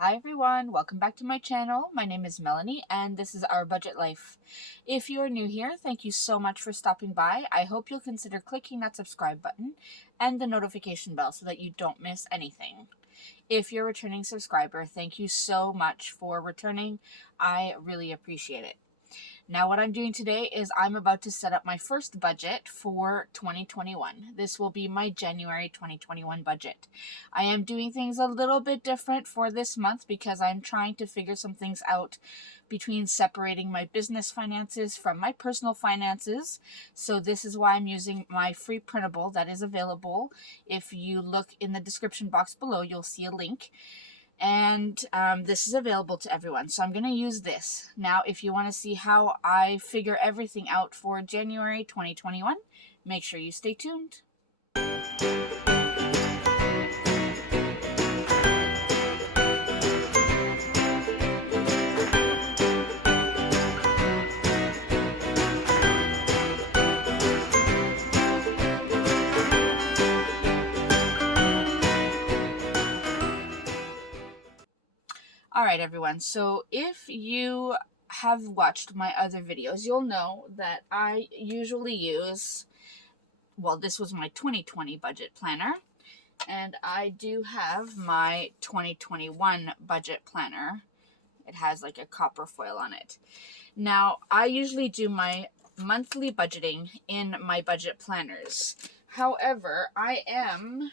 Hi everyone, welcome back to my channel. My name is Melanie and this is Our Budget Life. If you are new here, thank you so much for stopping by. I hope you'll consider clicking that subscribe button and the notification bell so that you don't miss anything. If you're a returning subscriber, thank you so much for returning. I really appreciate it. Now what I'm doing today is I'm about to set up my first budget for 2021. This will be my January 2021 budget. I am doing things a little bit different for this month because I'm trying to figure some things out between separating my business finances from my personal finances. So this is why I'm using my free printable that is available. If you look in the description box below, you'll see a link. And this is available to everyone, so I'm going to use this. Now, if you want to see how I figure everything out for January 2021, make sure you stay tuned. Alright everyone, so if you have watched my other videos, you'll know that I usually use, well, this was my 2020 budget planner, and I do have my 2021 budget planner. It has like a copper foil on it. Now, I usually do my monthly budgeting in my budget planners. However, I am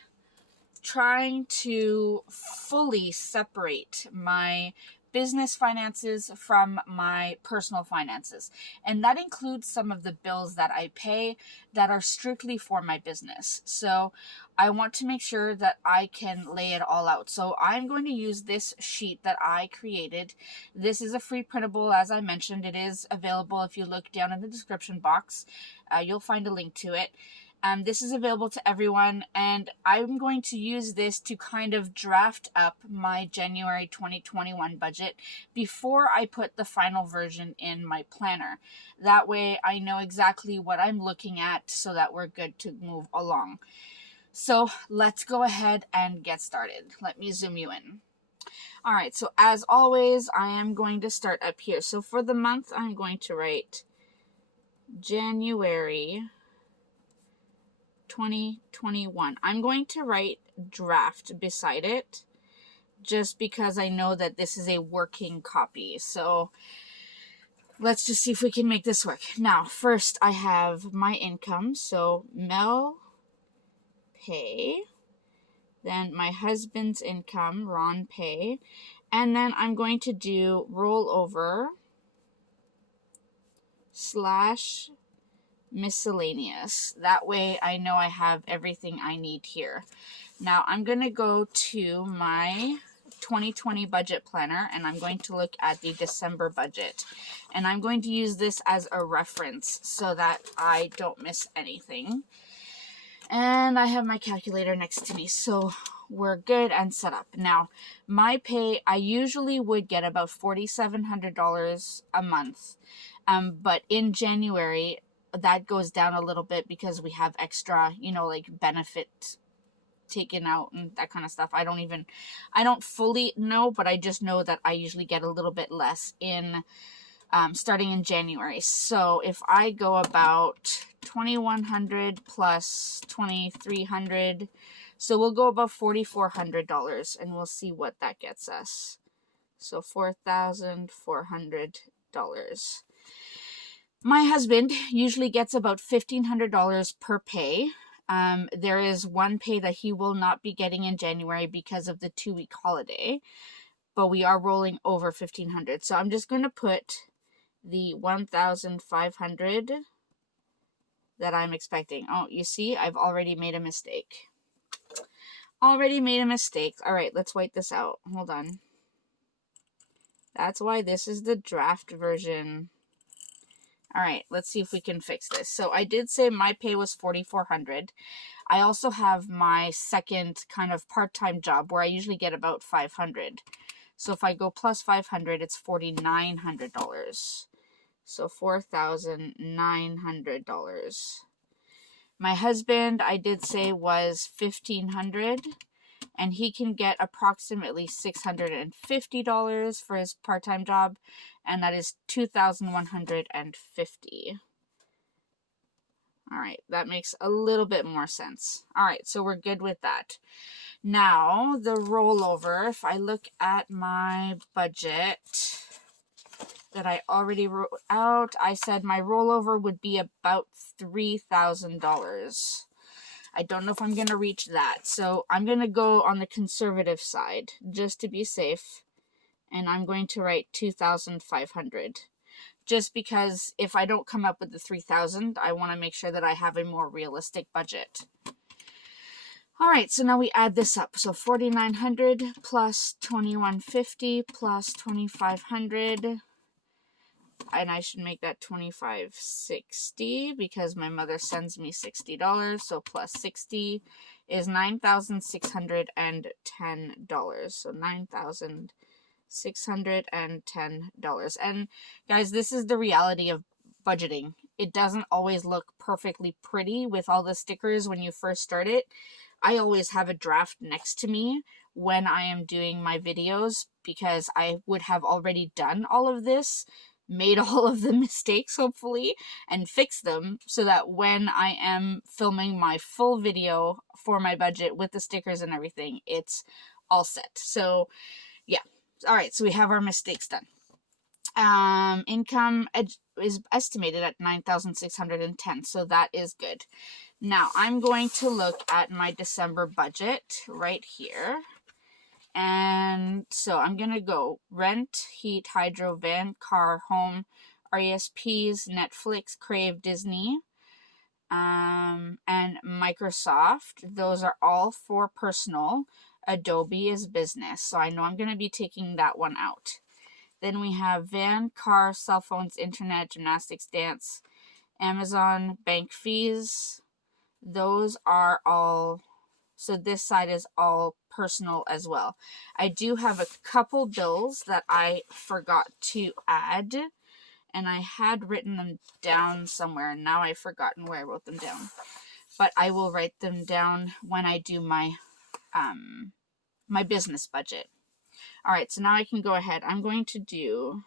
trying to fully separate my business finances from my personal finances. And that includes some of the bills that I pay that are strictly for my business. So I want to make sure that I can lay it all out. So I'm going to use this sheet that I created. This is a free printable, as I mentioned. It is available if you look down in the description box. You'll find a link to it. This is available to everyone, and I'm going to use this to kind of draft up my January 2021 budget before I put the final version in my planner. That way I know exactly what I'm looking at so that we're good to move along. So let's go ahead and get started. Let me zoom you in. Alright, so as always, I am going to start up here. So for the month, I'm going to write January 2021. I'm going to write draft beside it just because I know that this is a working copy. So let's just see if we can make this work. Now, first I have my income. So Mel pay, then my husband's income, Ron pay, and then I'm going to do rollover / miscellaneous. That way I know I have everything I need here. Now I'm going to go to my 2020 budget planner and I'm going to look at the December budget. And I'm going to use this as a reference so that I don't miss anything. And I have my calculator next to me, so we're good and set up. Now, my pay, I usually would get about $4,700 a month. But in January, that goes down a little bit because we have extra, like benefit taken out and that kind of stuff. I don't fully know, but I just know that I usually get a little bit less in starting in January. So if I go about 2,100 plus 2,300, so we'll go about $4,400 and we'll see what that gets us. So $4,400. My husband usually gets about $1,500 per pay. There is one pay that he will not be getting in January because of the 2-week holiday, but we are rolling over $1,500. So I'm just going to put the $1,500 that I'm expecting. Oh, you see, I've already made a mistake. All right, let's white this out. Hold on. That's why this is the draft version. All right, let's see if we can fix this. So I did say my pay was $4,400. I also have my second kind of part-time job where I usually get about $500. So if I go plus $500, it's $4,900. So $4,900. My husband, I did say, was $1,500. and he can get approximately $650 for his part-time job, and that is $2,150. All right, that makes a little bit more sense. All right, so we're good with that. Now, the rollover, if I look at my budget that I already wrote out, I said my rollover would be about $3,000. I don't know if I'm going to reach that, so I'm going to go on the conservative side just to be safe, and I'm going to write $2,500. Just because if I don't come up with the $3,000, I want to make sure that I have a more realistic budget. All right, so now we add this up. So $4,900 plus $2,150 plus $2,500. And I should make that $2,560 because my mother sends me $60. So plus 60 is $9,610. So $9,610. And guys, this is the reality of budgeting. It doesn't always look perfectly pretty with all the stickers when you first start it. I always have a draft next to me when I am doing my videos because I would have already done all of this, made all of the mistakes hopefully, and fixed them so that when I am filming my full video for my budget with the stickers and everything, it's all set. So yeah. All right, so we have our mistakes done. Income is estimated at $9,610, so that is good. Now, I'm going to look at my December budget right here. And so I'm going to go rent, heat, hydro, van, car, home, RESPs, Netflix, Crave, Disney, and Microsoft. Those are all for personal. Adobe is business, so I know I'm going to be taking that one out. Then we have van, car, cell phones, internet, gymnastics, dance, Amazon, bank fees. Those are all, so this side is all personal as well. I do have a couple bills that I forgot to add, and I had written them down somewhere, and now I've forgotten where I wrote them down. But I will write them down when I do my my business budget. All right, so now I can go ahead. I'm going to do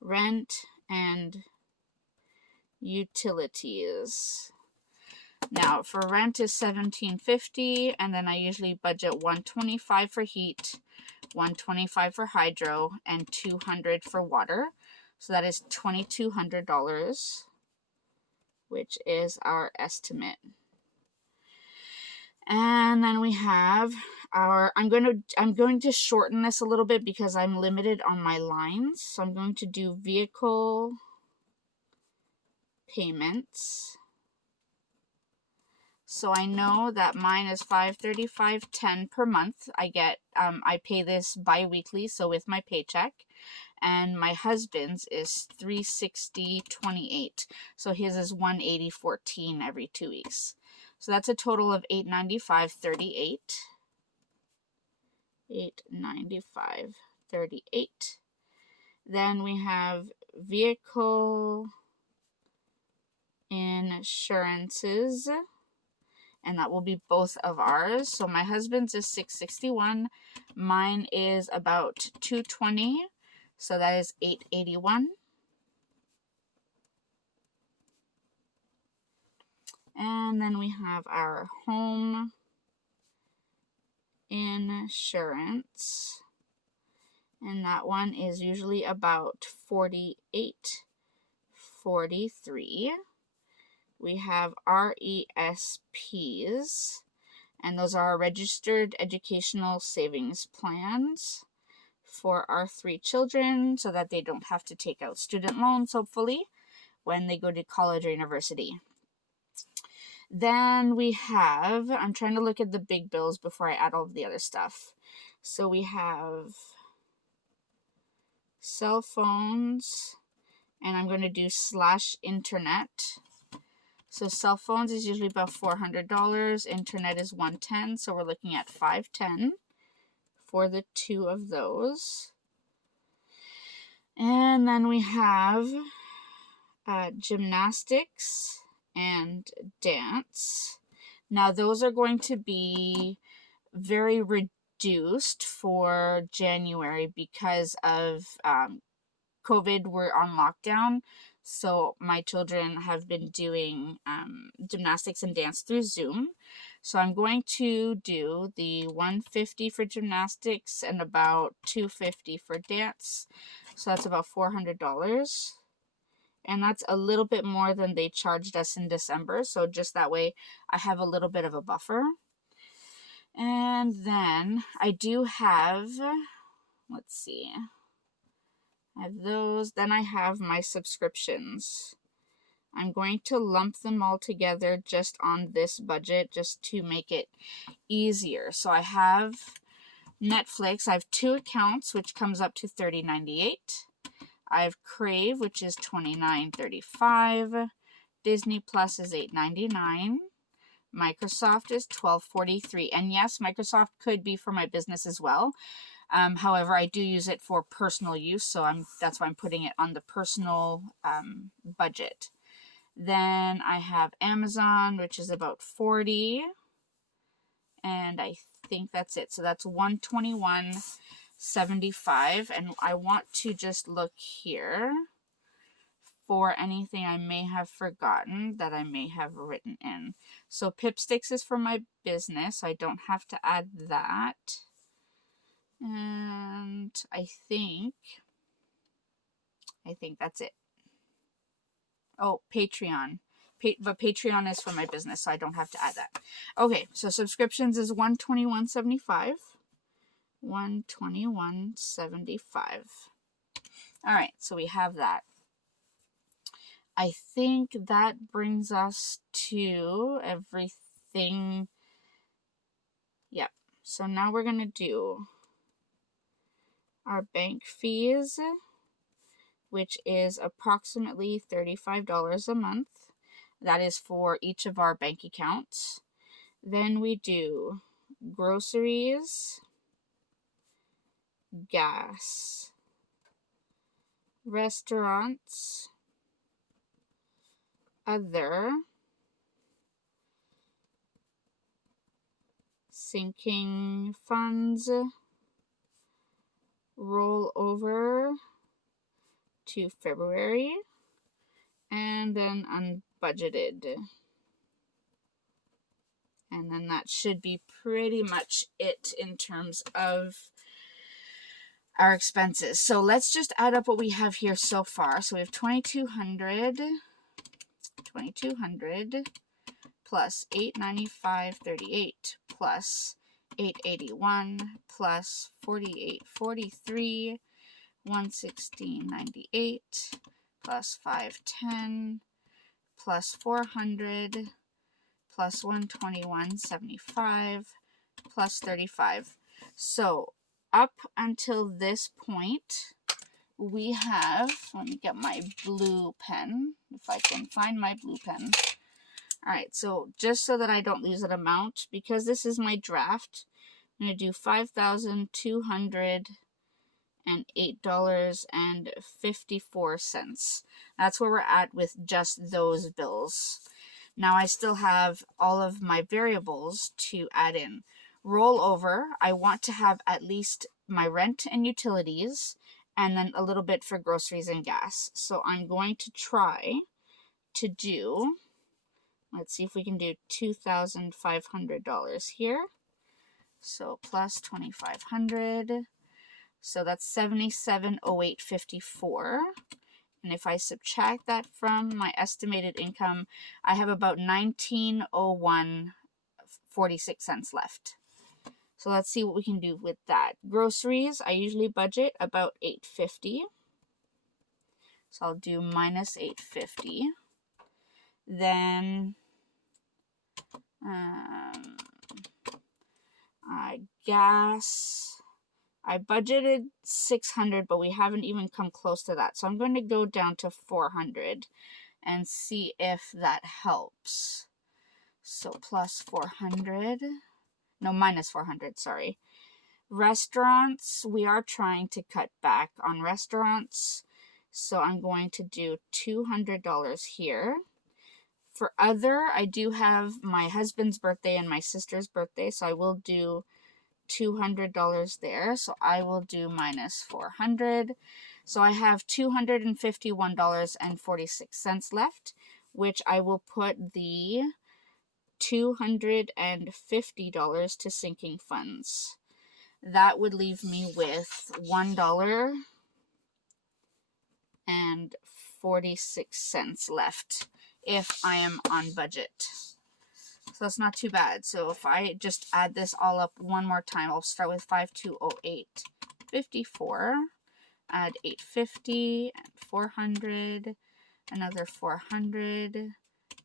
rent and utilities. Now, for rent is $1,750, and then I usually budget $125 for heat, $125 for hydro, and $200 for water. So that is $2,200, which is our estimate. And then we have our, I'm going to shorten this a little bit because I'm limited on my lines. So I'm going to do vehicle payments. So I know that mine is $535.10 per month. I pay this bi-weekly, so with my paycheck. And my husband's is $360.28. So his is $180.14 every 2 weeks. So that's a total of $895.38. $895.38. Then we have vehicle insurances, and that will be both of ours. So my husband's is $661. Mine is about $220. So that is $881. And then we have our home insurance, and that one is usually about $48.43. We have RESPs, and those are registered educational savings plans for our 3 children so that they don't have to take out student loans, hopefully, when they go to college or university. Then we have, I'm trying to look at the big bills before I add all of the other stuff. So we have cell phones, and I'm going to do /internet. So cell phones is usually about $400. Internet is $110, so we're looking at $510 for the 2 of those. And then we have gymnastics and dance. Now those are going to be very reduced for January because of COVID. We're on lockdown. So my children have been doing gymnastics and dance through Zoom. So I'm going to do the $150 for gymnastics and about $250 for dance. So that's about $400. And that's a little bit more than they charged us in December. So just that way I have a little bit of a buffer. And then I do have, let's see, I have those. Then I have my subscriptions. I'm going to lump them all together just on this budget just to make it easier. So I have Netflix. I have 2 accounts, which comes up to $30.98. I have Crave, which is $29.35. Disney Plus is $8.99. Microsoft is $12.43. And yes, Microsoft could be for my business as well. However, I do use it for personal use, so that's why I'm putting it on the personal budget. Then I have Amazon, which is about $40, and I think that's it. So that's $121.75, and I want to just look here for anything I may have forgotten that I may have written in. So Pipsticks is for my business, so I don't have to add that. And I think that's it. Oh, Patreon. But Patreon is for my business, so I don't have to add that. Okay, so subscriptions is $121.75. $121.75. All right, so we have that. I think that brings us to everything. Yep. So now we're going to do our bank fees, which is approximately $35 a month. That is for each of our bank accounts. Then we do groceries, gas, restaurants, other, sinking funds, roll over to February, and then unbudgeted. And then that should be pretty much it in terms of our expenses. So let's just add up what we have here so far. So we have $2,200 plus $895.38 plus $881 plus $48.43, $116.98 plus $510 plus $400 plus $121.75 plus $35. So up until this point, we have, let me get my blue pen, if I can find my blue pen. All right, so just so that I don't lose an amount, because this is my draft, I'm going to do $5,208.54. That's where we're at with just those bills. Now I still have all of my variables to add in. Rollover, I want to have at least my rent and utilities, and then a little bit for groceries and gas. So I'm going to try to do, let's see if we can do $2,500 here. So plus $2,500. So that's $77,08.54. And if I subtract that from my estimated income, I have about $19.01.46 left. So let's see what we can do with that. Groceries, I usually budget about $8.50. So I'll do minus $8.50. Then gas, I budgeted $600, but we haven't even come close to that. So I'm going to go down to $400 and see if that helps. So plus $400. No, minus $400, sorry. Restaurants, we are trying to cut back on restaurants. So I'm going to do $200 here. For other, I do have my husband's birthday and my sister's birthday, so I will do $200 there, so I will do minus 400. So I have $251.46 left, which I will put the $250 to sinking funds. That would leave me with $1.46 left if I am on budget. So that's not too bad. So if I just add this all up one more time, I'll start with 5208.54, add 850 and 400, another 400,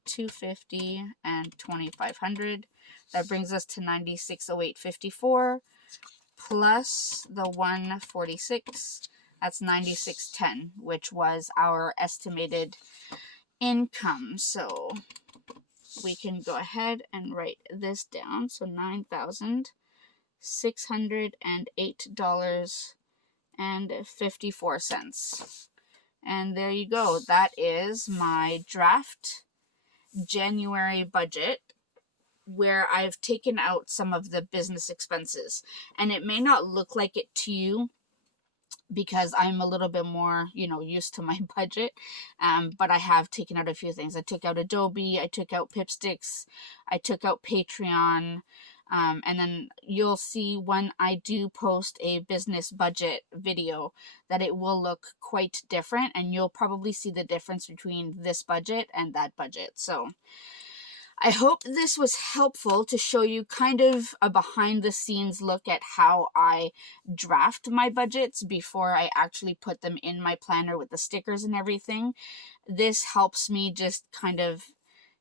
250 and 2500. That brings us to 9608.54 plus the 146. That's 9610, which was our estimated income. So we can go ahead and write this down. So $9,608.54. And there you go. That is my draft January budget, where I've taken out some of the business expenses. And it may not look like it to you because I'm a little bit more, used to my budget. But I have taken out a few things. I took out Adobe, I took out Pipsticks, I took out Patreon. And then you'll see when I do post a business budget video that it will look quite different, and you'll probably see the difference between this budget and that budget. So I hope this was helpful to show you kind of a behind the scenes look at how I draft my budgets before I actually put them in my planner with the stickers and everything. This helps me just kind of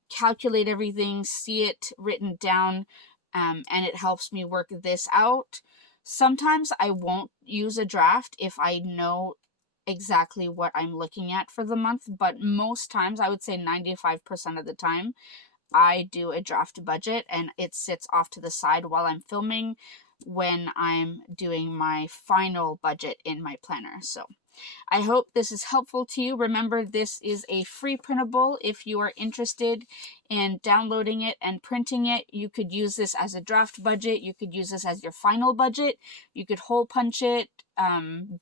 calculate everything, see it written down, and it helps me work this out. Sometimes I won't use a draft if I know exactly what I'm looking at for the month, but most times, I would say 95% of the time, I do a draft budget and it sits off to the side while I'm filming when I'm doing my final budget in my planner. So I hope this is helpful to you. Remember, this is a free printable. If you are interested in downloading it and printing it, you could use this as a draft budget. You could use this as your final budget. You could hole punch it,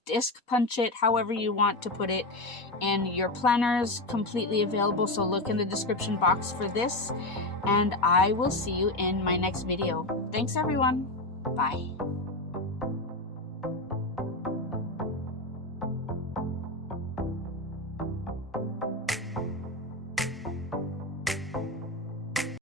disc punch it, however you want to put it. And your planner's completely available, so look in the description box for this. And I will see you in my next video. Thanks, everyone. Bye.